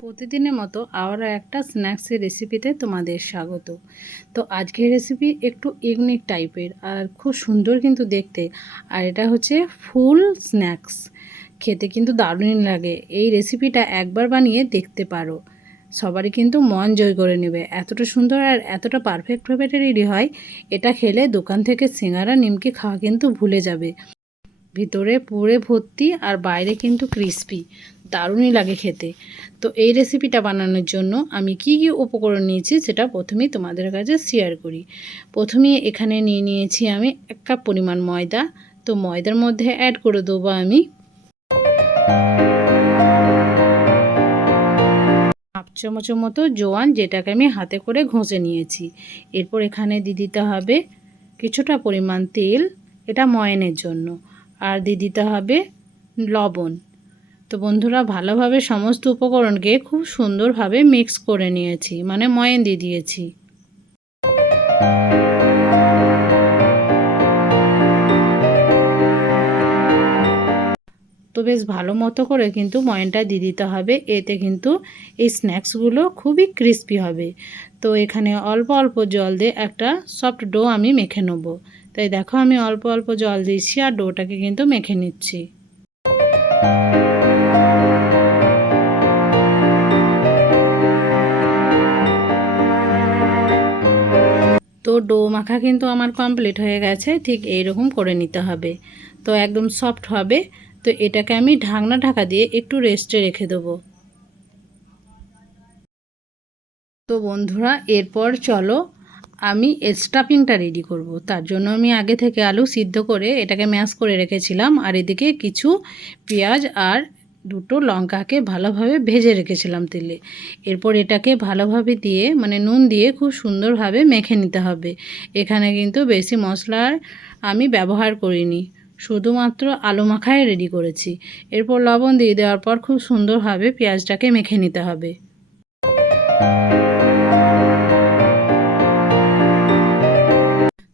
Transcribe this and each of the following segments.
প্রতিদিনের মতো আবারও একটা স্ন্যাক্সের রেসিপিতে তোমাদের স্বাগত। তো আজকের রেসিপি একটু ইউনিক টাইপের আর খুব সুন্দর কিন্তু দেখতে। আর এটা হচ্ছে ফুল স্ন্যাক্স, খেতে কিন্তু দারুণ লাগে। এই রেসিপিটা একবার বানিয়ে দেখতে পারো, সবারই কিন্তু মন জয় করে নেবে। এতটা সুন্দর আর এতটা পারফেক্টভাবে এটা রেডি হয়, এটা খেলে দোকান থেকে সিঙ্গারা নিমকি খাওয়া কিন্তু ভুলে যাবে। ভিতরে পুরে ভর্তি আর বাইরে কিন্তু ক্রিস্পি, দারুণই লাগে খেতে। তো এই রেসিপিটা বানানোর জন্য আমি কি কি উপকরণ নিয়েছি সেটা প্রথমেই তোমাদের কাছে শেয়ার করি। প্রথমে এখানে নিয়েছি আমি 1 কাপ পরিমাণ ময়দা। তো ময়দার মধ্যে অ্যাড করে দেবো আমি হাফ চামচের মতো জোয়ান, যেটাকে আমি হাতে করে ঘষে নিয়েছি। এরপর এখানে দিয়ে দিতে হবে কিছুটা পরিমাণ তেল, এটা ময়ানের জন্য। আর দিয়ে দিতে হবে লবণ। তো বন্ধুরা, ভালোভাবে সমস্ত উপকরণকে খুব সুন্দরভাবে মিক্স করে নিয়েছি, মানে ময়ান দিয়ে দিয়েছি। তো বেশ ভালো মতো করে কিন্তু ময়ানটা দিয়ে দিতে হবে, এতে কিন্তু এই স্ন্যাক্সগুলো খুবই ক্রিস্পি হবে। তো এখানে অল্প অল্প জল দিয়ে একটা সফট ডো আমি মেখে নেব। তাই দেখো আমি অল্প অল্প জল দিয়েছি আর ডোটাকে কিন্তু মেখে নিচ্ছি। তো ডো মাখা কিন্তু আমার কমপ্লিট হয়ে গেছে, ঠিক এইরকম করে নিতে হবে। তো একদম সফট হবে। তো এটাকে আমি ঢাকা দিয়ে একটু রেস্টে রেখে দেবো। তো বন্ধুরা, এরপর চলো আমি স্টাফিংটা রেডি করব। তার জন্য আমি আগে থেকে আলু সিদ্ধ করে এটাকে ম্যাশ করে রেখেছিলাম, আর এদিকে কিছু পেঁয়াজ আর দুটো লঙ্কাকে ভালোভাবে ভেজে রেখেছিলাম তেলে। এরপর এটাকে ভালোভাবে দিয়ে, মানে নুন দিয়ে খুব সুন্দরভাবে মেখে নিতে হবে। এখানে কিন্তু বেশি মশলার আমি ব্যবহার করিনি, শুধুমাত্র আলু মাখাই রেডি করেছি। এরপর লবণ দিয়ে দেওয়ার পর খুব সুন্দরভাবে পেঁয়াজটাকে মেখে নিতে হবে।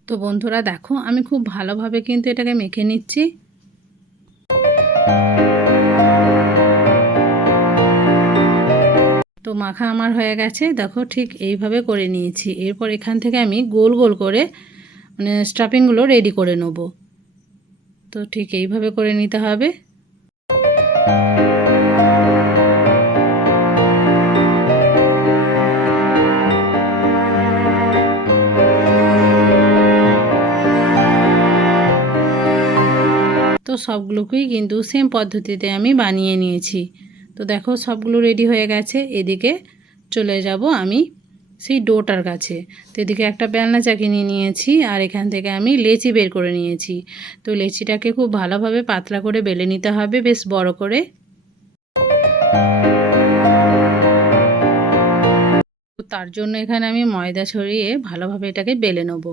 তো বন্ধুরা দেখো, আমি খুব ভালোভাবে কিন্তু এটাকে মেখে নিচ্ছি। তো মাখা আমার হয়ে গেছে, দেখো ঠিক এইভাবে করে নিয়েছি। এরপর এখান থেকে আমি গোল গোল করে মানে স্টাফিংগুলো রেডি করে নেব। তো ঠিক এইভাবে করে নিতে হবে। তো সবগুলোকেই কিন্তু সেম পদ্ধতিতে আমি বানিয়ে নিয়েছি। তো দেখো সবগুলো রেডি হয়ে গেছে। এদিকে চলে যাব আমি সেই ডোটার কাছে। তো এদিকে একটা বেলনা চাকি নিয়েছি, আর এখান থেকে আমি লেচি বের করে নিয়েছি। তো লেচিটাকে খুব ভালোভাবে পাতলা করে বেলে নিতে হবে, বেশ বড় করে। তো তার জন্য এখানে আমি ময়দা ছড়িয়ে ভালোভাবে এটাকে বেলে নেব।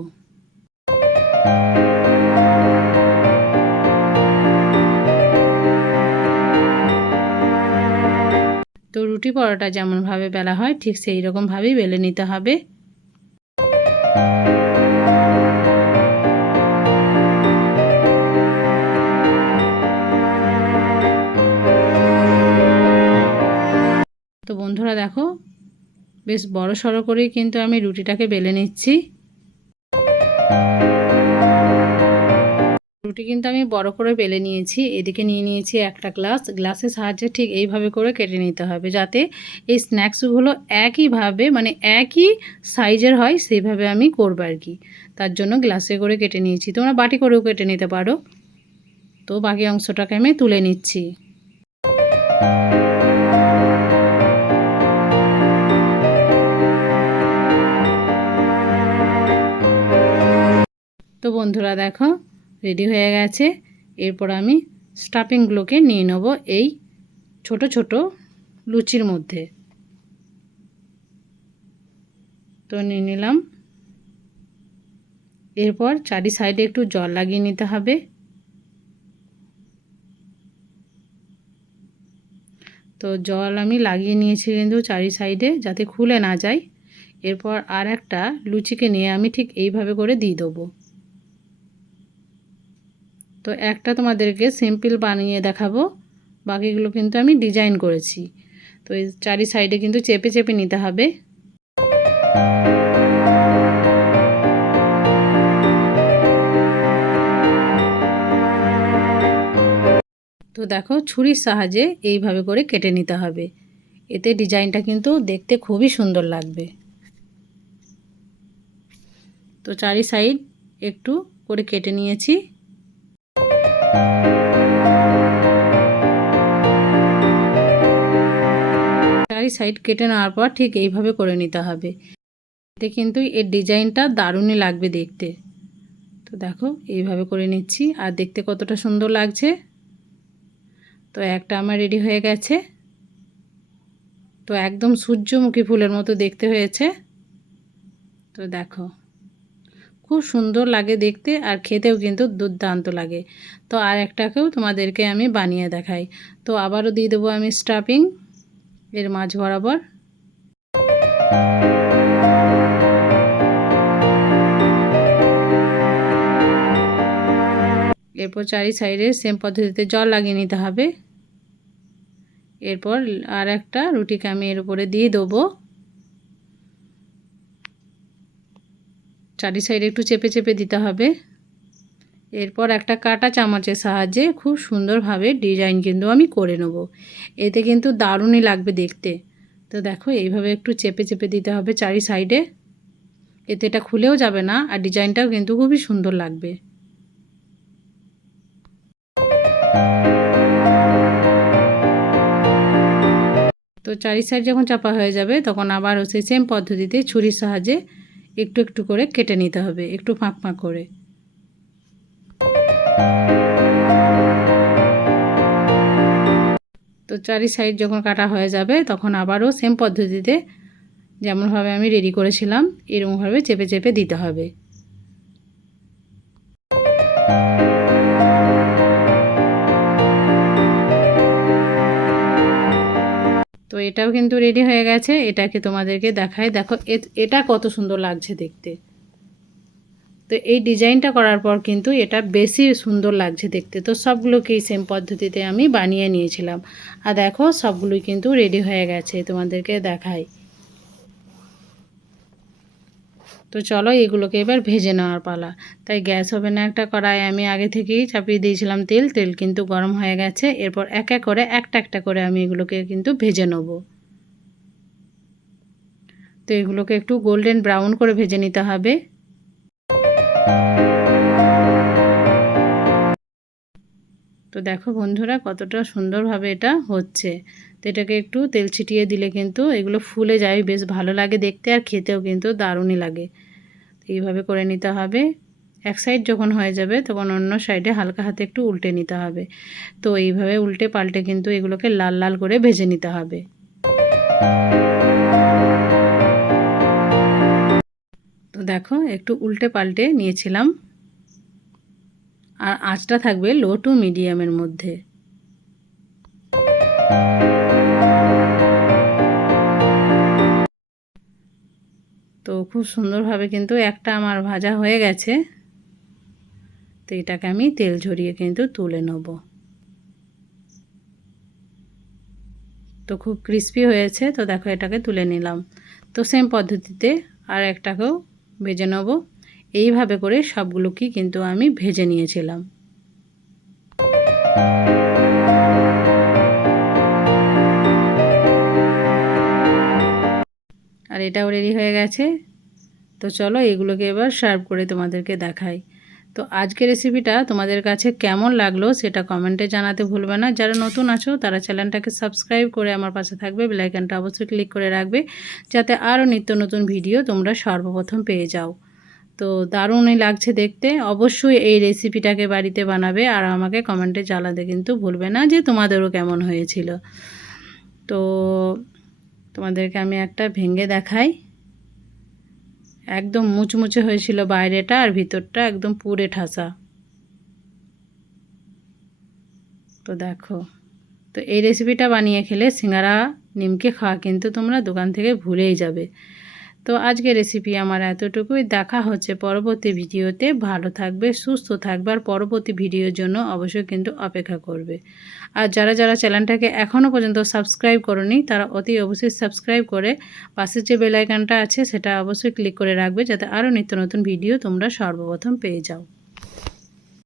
তো রুটি পরোটা যেমনভাবে বেলা হয় ঠিক সেই রকমভাবেই বেলে নিতে হবে। তো বন্ধুরা দেখো, বেশ বড় সড়ো করেই কিন্তু আমি রুটিটাকে বেলে নিচ্ছি। রুটি কিন্তু আমি বড় করে বেলে নিয়েছি। এদিকে নিয়ে নিয়েছি একটা গ্লাসের সাহায্যে ঠিক এইভাবে করে কেটে নিতে হবে, যাতে এই স্ন্যাক্সগুলো একইভাবে মানে একই সাইজের হয়, সেইভাবে আমি করব আর কি। তার জন্য গ্লাসে করে কেটে নিয়েছি, তোমরা বাটি করেও কেটে নিতে পারো। তো বাকি অংশটাকে আমি তুলে নিচ্ছি। তো বন্ধুরা দেখো রেডি হয়ে গেছে। এরপর আমি স্টাফিংগুলোকে নিয়ে নেব এই ছোট ছোট লুচির মধ্যে। তো নিয়ে নিলাম। এরপর চারি সাইডে একটু জল লাগিয়ে নিতে হবে। তো জল আমি লাগিয়ে নিয়েছি কিন্তু চারি সাইডে, যাতে খুলে না যায়। এরপর আর একটা লুচিকে নিয়ে আমি ঠিক এইভাবে করে দিয়ে দেবো। তো একটা তোমাদেরকে সিম্পল বানিয়ে দেখাবো, বাকিগুলো কিন্তু আমি ডিজাইন করেছি। তো এই চারি সাইডে কিন্তু চেপে চেপে নিতে হবে। তো দেখো ছুরির সাহায্যে এইভাবে করে কেটে নিতে হবে, এতে ডিজাইনটা কিন্তু দেখতে খুবই সুন্দর লাগবে। তো চারি সাইড একটু করে কেটে নিয়েছি। চারি সাইড কেটে নেওয়ার পর ঠিক এইভাবে করে নিতে হবে, এতে কিন্তু এর ডিজাইনটা দারুণই লাগবে দেখতে। তো দেখো এইভাবে করে নিচ্ছি, আর দেখতে কতটা সুন্দর লাগছে। তো একটা আমার রেডি হয়ে গেছে। তো একদম সূর্যমুখী ফুলের মতো দেখতে হয়েছে। তো দেখো খুব সুন্দর লাগে দেখতে, আর খেতেও কিন্তু দুর্দান্ত লাগে। তো আর একটাকেও তোমাদেরকে আমি বানিয়ে দেখাই। তো আবারও দিয়ে দেবো আমি স্টাফিং এর মাঝ বরাবর। এরপর চারি সাইডে সেম পদ্ধতিতে জল লাগিয়ে নিতে হবে। এরপর আর একটা রুটিকে আমি এর উপরে দিয়ে দেবো। চারি সাইডে একটু চেপে চেপে দিতে হবে। এরপর একটা কাঁটা চামচের সাহায্যে খুব সুন্দরভাবে ডিজাইন কিন্তু আমি করে নেব, এতে কিন্তু দারুণই লাগবে দেখতে। তো দেখো এইভাবে একটু চেপে চেপে দিতে হবে চারি সাইডে, এতে এটা খুলেও যাবে না, আর ডিজাইনটাও কিন্তু খুবই সুন্দর লাগবে। তো চারি সাইড যখন চাপা হয়ে যাবে তখন আবার সেই সেম পদ্ধতিতে ছুরির সাহায্যে একটু একটু করে কেটে নিতে হবে, একটু ফাঁক ফাঁক করে। তো চারি সাইড যখন কাটা হয়ে যাবে তখন আবারও সেম পদ্ধতিতে যেমনভাবে আমি রেডি করেছিলাম এরকমভাবে চেপে চেপে দিতে হবে। তো এটাও কিন্তু রেডি হয়ে গেছে, এটাকে তোমাদেরকে দেখাই। দেখো এটা কত সুন্দর লাগছে দেখতে। তো এই ডিজাইনটা করার পর কিন্তু এটা বেশি সুন্দর লাগছে দেখতে। তো সবগুলোকেই সেম পদ্ধতিতে আমি বানিয়ে নিয়েছিলাম, আর দেখো সবগুলোই কিন্তু রেডি হয়ে গেছে, তোমাদেরকে দেখাই। তো চলো এগুলোকে এবার ভেজে নেওয়ার পালা। তাই গ্যাস ওভেনে একটা কড়াই আমি আগে থেকেই চাপিয়ে দিয়েছিলাম তেল, তেল কিন্তু গরম হয়ে গেছে। এরপর এক এক করে একটা একটা করে আমি এগুলোকে কিন্তু ভেজে নেব। তো এগুলোকে একটু গোল্ডেন ব্রাউন করে ভেজে নিতে হবে। তো দেখো বন্ধুরা কতটা সুন্দরভাবে এটা হচ্ছে। তো এটাকে একটু তেল ছিটিয়ে দিলে কিন্তু এগুলো ফুলে যায়, বেশ ভালো লাগে দেখতে, আর খেতেও কিন্তু দারুণই লাগে। এইভাবে করে নিতে হবে। এক সাইড যখন হয়ে যাবে তখন অন্য সাইডে হালকা হাতে একটু উল্টে নিতে হবে। তো এইভাবে উল্টে পাল্টে কিন্তু এগুলোকে লাল লাল করে ভেজে নিতে হবে। তো দেখো একটু উল্টে পাল্টে নিয়েছিলাম, আর আঁচটা থাকবে লো টু মিডিয়ামের মধ্যে। তো খুব সুন্দরভাবে কিন্তু একটা আমার ভাজা হয়ে গেছে। তো এটাকে আমি তেল ঝরিয়ে কিন্তু তুলে নেব। তো খুব ক্রিস্পি হয়েছে। তো দেখো এটাকে তুলে নিলাম। তো সেম পদ্ধতিতে আর একটাকেও ভেজে নেব। এইভাবে করে সবগুলোকেই কিন্তু আমি ভেজে নিয়েছিলাম। আর এটাও রেডি হয়ে গেছে। তো চলো এগুলোকে এবার সার্ভ করে তোমাদেরকে দেখাই। তো আজকের রেসিপিটা তোমাদের কাছে কেমন লাগলো সেটা কমেন্টে জানাতে ভুলবে না। যারা নতুন আছো তারা চ্যানেলটাকে সাবস্ক্রাইব করে আমার পাশে থাকবে, বেল আইকনটা অবশ্যই ক্লিক করে রাখবে, যাতে আরও নিত্য নতুন ভিডিও তোমরা সর্বপ্রথম পেয়ে যাও। তো দারুণই লাগছে দেখতে। অবশ্যই এই রেসিপিটাকে বাড়িতে বানাবে, আর আমাকে কমেন্টে জানাতে কিন্তু ভুলবে না যে তোমাদেরও কেমন হয়েছিল। তো তোমাদেরকে আমি একটা ভেঙে দেখাই। একদম মুচমুচে হয়েছিল বাইরেটা, আর ভিতরটা একদম পুরে ঠাসা। তো দেখো, তো এই রেসিপিটা বানিয়ে খেলে সিঙ্গারা নিমকে খাওয়া কিন্তু তোমরা দোকান থেকে ভুলেই যাবে। তো আজকে রেসিপি আমার এতটুকুই। দেখা হচ্ছে পরবর্তী ভিডিওতে। ভালো থাকবে, সুস্থ থাকবে, আর পরবর্তী ভিডিওর জন্য অবশ্যই কিন্তু অপেক্ষা করবে। আর যারা চ্যানেলটাকে এখনও পর্যন্ত সাবস্ক্রাইব করোনি তারা অতি অবশ্যই সাবস্ক্রাইব করে পাশের যে বেল আইকনটা আছে সেটা অবশ্যই ক্লিক করে রাখবে, যাতে আরও নিত্য নতুন ভিডিও তোমরা সর্বপ্রথম পেয়ে যাও।